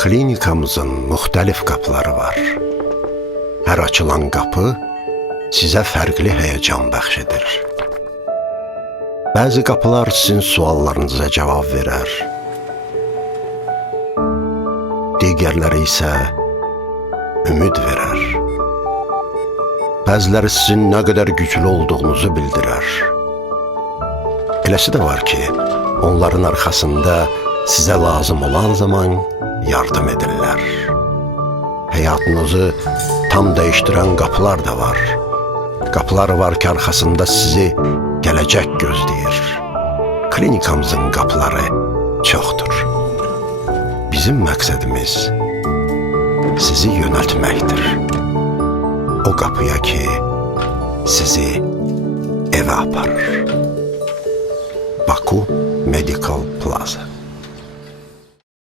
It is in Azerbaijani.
Klinikamızın müxtəlif qapıları var. Hər açılan qapı sizə fərqli həyəcan bəxş edir. Bəzi qapılar sizin suallarınıza cavab verər. Digərləri isə ümid verər. Bəziləri sizin nə qədər güclü olduğunuzu bildirər. Eləsi də var ki, onların arxasında sizə lazım olan zaman yardım edirlər. Həyatınızı tam dəyişdirən qapılar da var. Qapılar var ki, arxasında sizi gələcək gözləyir. Klinikamızın qapıları çoxdur. Bizim məqsədimiz sizi yönəltməkdir. O qapıya ki, sizi evə aparır. Baku Medical Plaza.